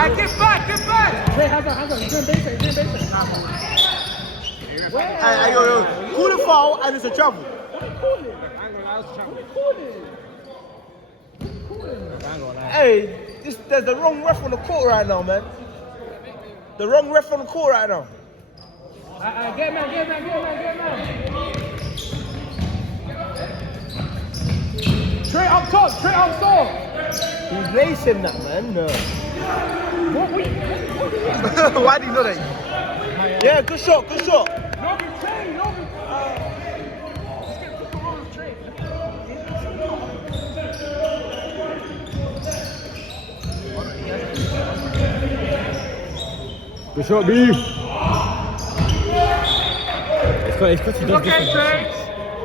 Alright, get back. Hey, hands up. He's doing basic. Hey, yo. Call the foul and it's a travel. Hey, there's the wrong ref on the court right now, man. The wrong ref on the court right now. Get man. Straight up top. He's lacing that, man. No. What? Why do you know that? Yeah, good shot. Logan, train. Let's get the wrong train. Good shot, B. It's because he does Okay, Trey.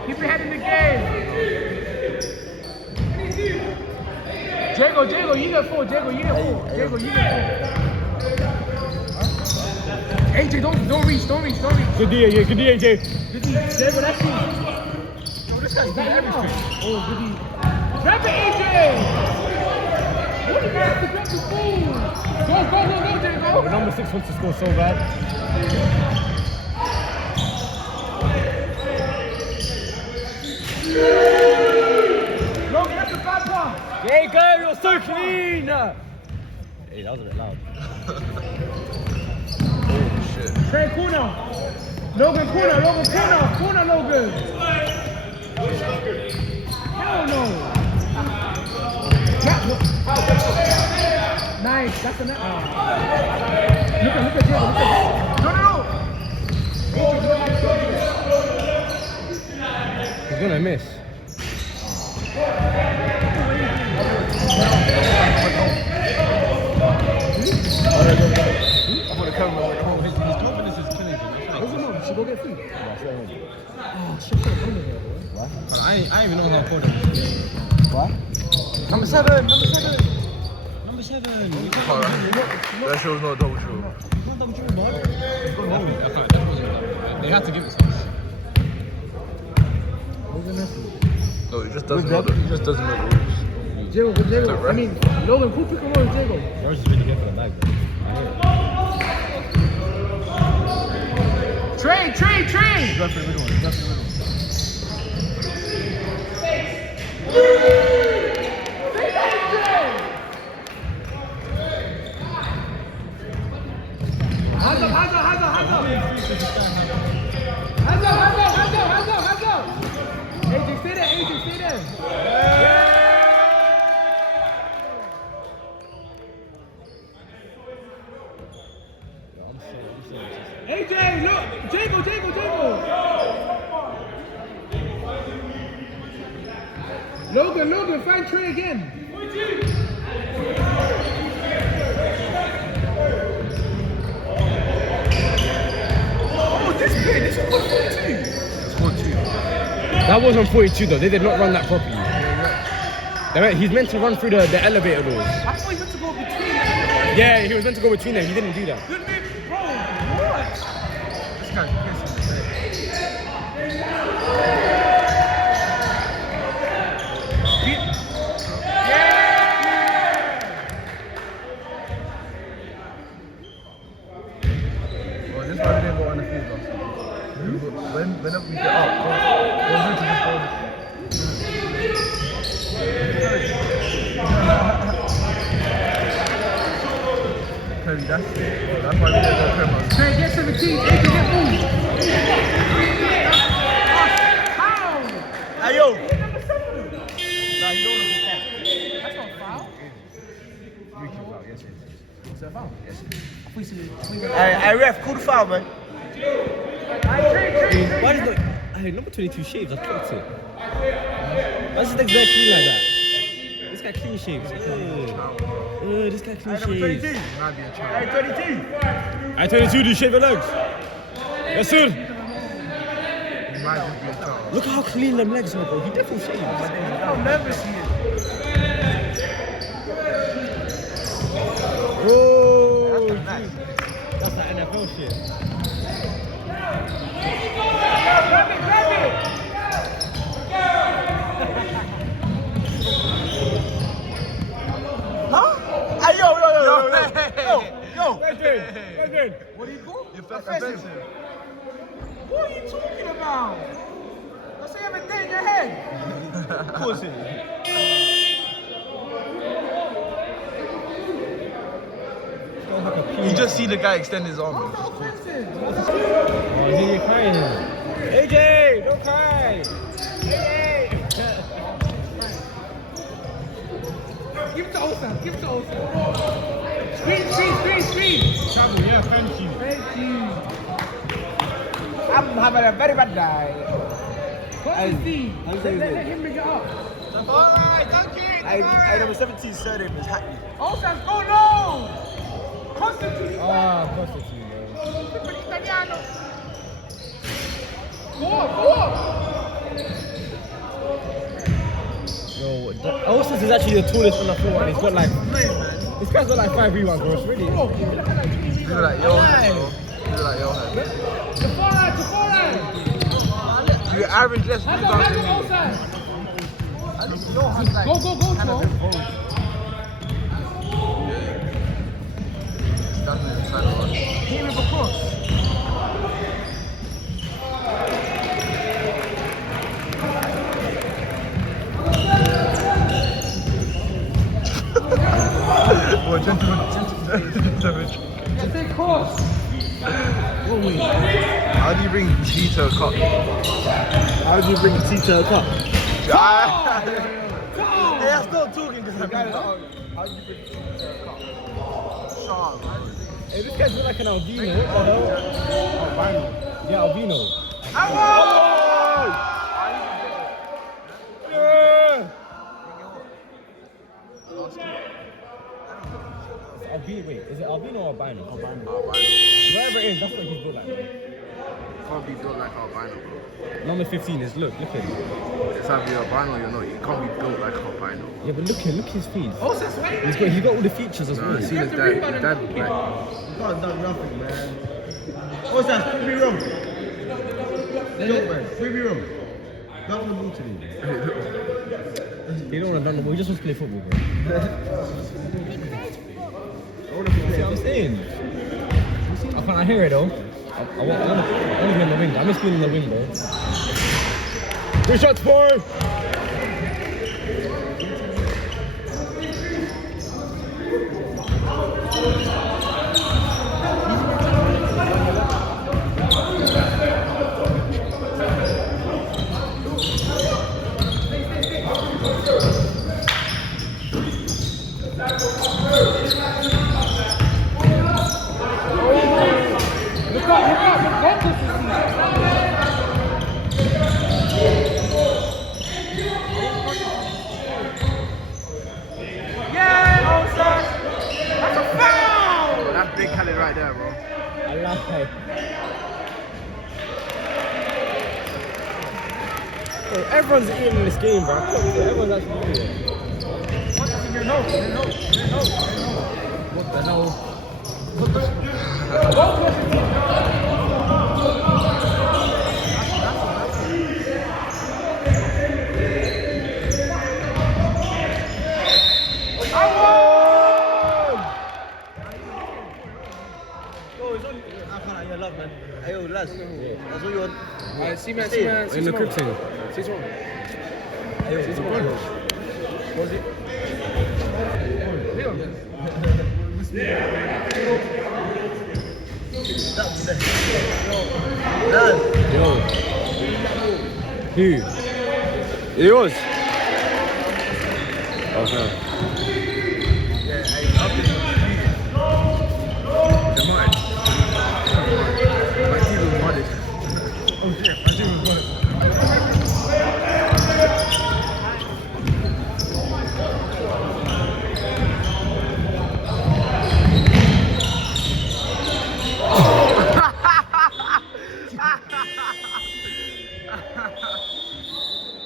Keep your head in the game. Jago, you get four. Jago, you get four. AJ, don't reach. Good D, AJ. Good D, Jago, that's you. Yo, this guy's better everything. Oh, good D. Grab it, AJ. What do you have to grab the ball? Go, Jago. The number 6 wants to score so bad. Logan, that's a bad pass. Jago, you're so clean! Hey, that was a bit loud. Trey, corner. Logan, corner, Logan. Hell no. Nice, that's a net. Look at Jago. No. He's gonna miss. His confidence is killing him. Should go get food. What? I ain't even know how to call it. What? Number 7. Number 7. That show's not a double show. Not double show, bro. They had to give it to us. No, it just doesn't know the rules. Jago. I mean, Logan, who pick him on Jago? Yours is really good for the bag, bro. Trey! Left for the middle one. Hands up! AJ, stay there! AJ, look! Jago! Logan, find Trey again! This is 42. That wasn't 42 though. They did not run that properly. He's meant to run through the elevator doors. I thought he was meant to go between them. Yeah, he was meant to go between them. He didn't do that. Good move, bro. What? This guy's pissing. This one didn't go on the field last time. Whenever we get up, go to this ball. That's why we didn't go Premier. Trey, get 17. AJ, get moved. How? Hey, yo. He's number 7. Nah, you don't want to be foul. That's not foul. You can foul, yes, it is. Is that foul? Yes, it is. Hey, Hey, ref, call the foul, man. Trey. Why does number 22 shaves? I clocked it. Why does this next guy clean like that? This guy clean shaves. This guy clean Hey, number shaves. 22. Might be a child. Hey, 22. Hey, 22, do you shave your legs? Yes, sir. He might just be a child. Look how clean them legs are, bro. He definitely shaves. How nervous he is. Oh, Nice. that's that NFL shit. Grab it. Huh? Hey, yo. Of course it is. You just see the guy extend his arm. Oh, is he crying? AJ, don't cry. AJ. Give it to Osa. Give it to Osa. Screen. Travel, yeah, thank you. Thank you. I'm having a very bad day. What's his team? Let him bring it up. Alright, thank you. I number 17 surname is Hackney. Osa's go no! Constantine. Ah, Constantine, bro. Italiano. Go up. Yo, Osas is actually the tallest on the floor, and he's got like, this guy's got like 5 rebounds, bro. It's really. You look like Johan, bro. You look like Johan. The forehand. You average less rebounds than me. Go, Joe. That's not even trying to run. Hit him with a cross. Well, gentlemen. Let's take cross. How do you bring tea to a cup? How do you bring tea to a cup? Hey, I'm still talking because I'm kind of. How do you bring tea to a cup? Sean. Hey, this guy's like an albino. What the hell? Albino. Yeah, albino. Albino, wait, is it albino or albino? Albino. Whatever it is, that's what he's built like, man. Can't be built like albino, bro. Number 15 is, look at him. It's either albino or you're not. You can't be built like albino. Yeah, but look his feet. Osa's waiting. He's got all the features as well. No, see his dad. His dad was like. You can't done nothing, man. What's that? Prove me wrong. Don't, man. Prove me wrong. Not on the ball to me. He don't want to done the ball, he just wants to play football, bro. I want to play. See what I'm saying? I can't hear it though. I want to be on the wing. I miss being on the wing, bro. Good shots, boy! That's big Cali right there, bro. I lie. Bro, everyone's eating in this game, bro. Everyone's actually eating it. What the hell? Hey, yo, lads. That's what you want. Alright, see man. In the crib thing. Hey, yo, What's it? Dad. Yo. Who? Yours? Okay. Yeah, hey, up in the street. Mine. My team was modded. Oh shit, my team was modded.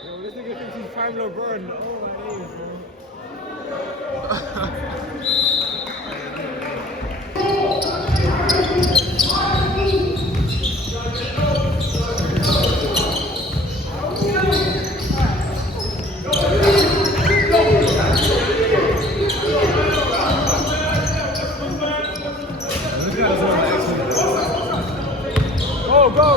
Yo, this nigga thinks he's Prime LeBron. Oh my days, bro. Go!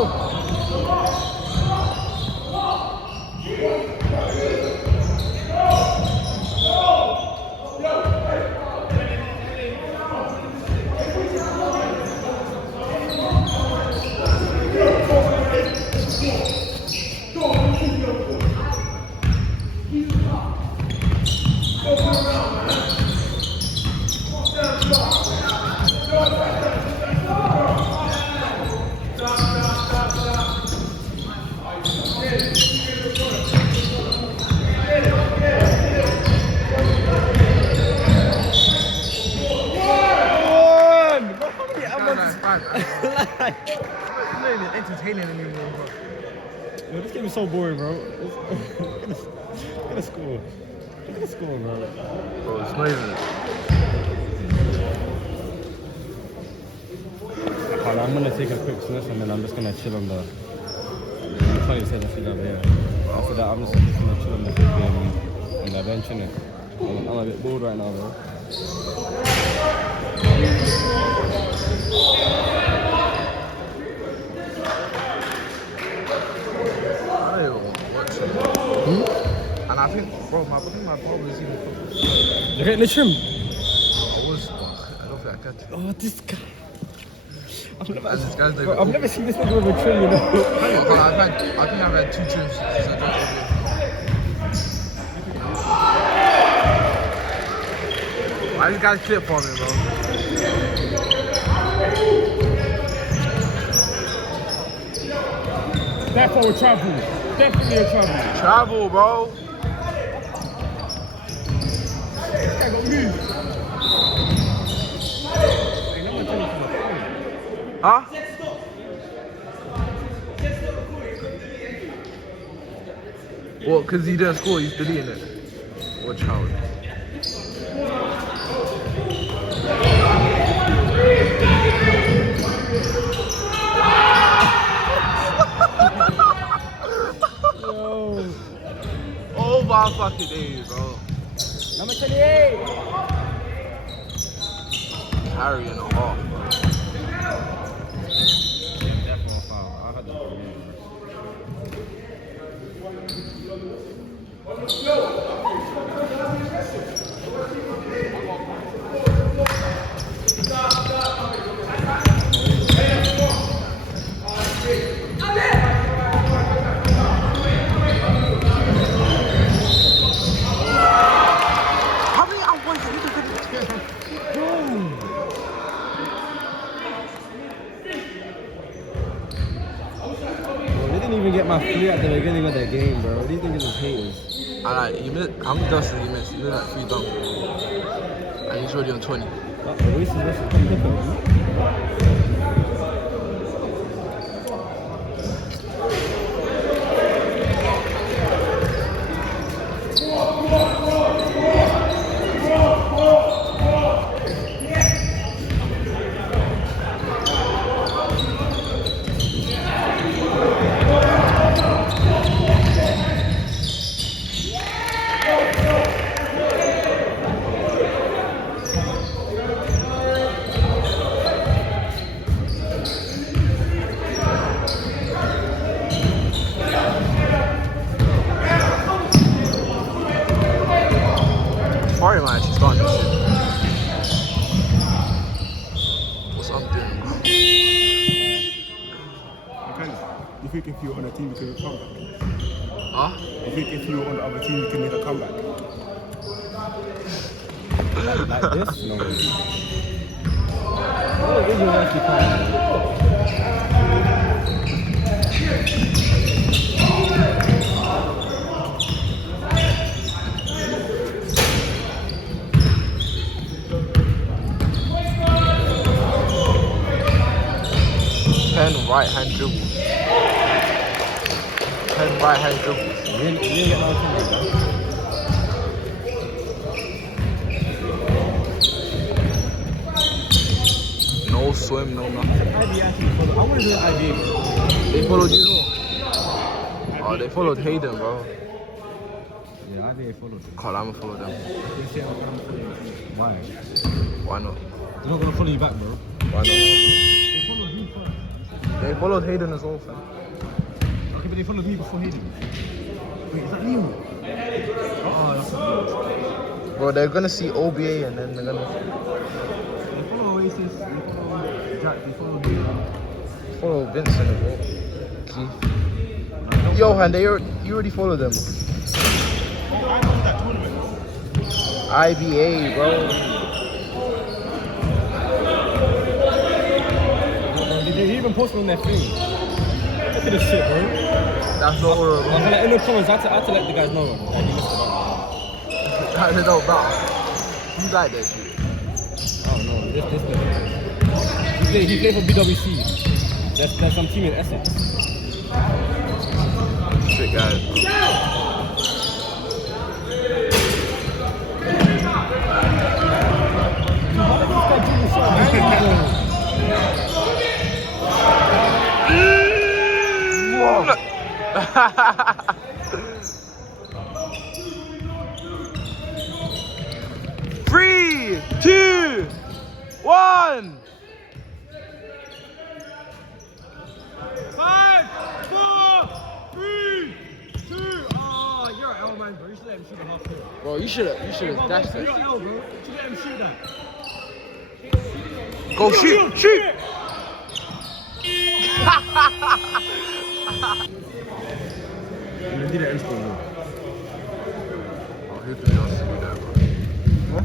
entertaining anymore, bro. Yo, this game is so boring, bro. Look at the score. Look at the score, bro. Bro, it's not even. I'm gonna take a quick snooze and then I'm just gonna chill on the. I can't even say the feet over here. After that, I'm just gonna chill on the on the bench, innit? I'm a bit bored right now, bro. I don't even want to watch it. And I think, bro, my barber is even. You're getting the trim? I was, but I don't think I catch it. Oh, this guy. And this guy's Bro, I've never seen this nigga with a trim, you know. I think I've had 2 trims since I joined NBA. Why you guys clip for me, bro? That for a travel. Definitely a travel. Travel, bro. This guy got moved. Huh? Well, because he didn't score, he's deleting it. What child? Yo. Oh my fucking days, bro. Number 28. Harry in the hall, bro. Definitely foul. I had that. How many hours did he do? They didn't even get my free at the beginning of the game, bro. These niggas is haters. Alright, you missed. How many dunks did he miss? He missed like 3 dunks. And he's already on 20. The race is pretty different. Sorry, man, she's starting this shit. What's up, dude? You think if you're on a team you can make a comeback? Huh? You think if you're on the other team you can make a comeback? Like this? No. What is your actually playing? Right-hand dribbles. 10 right-hand dribbles. You didn't get no comeback, bro. No swim, no nothing. IB actually followed. I want to do an IB. They followed you, though? Oh, they followed Hayden, bro. Yeah, IB followed. God, I'ma follow them. Why? Why not? They're not gonna follow you back, bro. Why not? They followed Hayden as well, fam. Okay, but they followed me before Hayden. Wait, is that Leo? Oh, that's not Leo. Bro, they're gonna see OBA and then they're gonna They follow Oasis, they follow Jack, they follow Leo. follow Vincent as well. Keith. Yo, and you already followed them. IBA, bro. They even posted on their thing. Look at this shit, bro. That's not horrible. Like, in the comments, I had to let the guys know. Like, he messed it up. They don't bow. You like that shit. Oh no, this guy. He played for BWC. There's some team in Essex. Shit, guys. Three, 2, 1. 5, 4, 3, 2. Oh, you're an L man, bro. You should let him shoot the half court. Bro, you should have dashed You're it. an L, bro. You should let him shoot that. Go shoot, shoot. I'm gonna do that instantly. Oh, who can I see that, bro? What?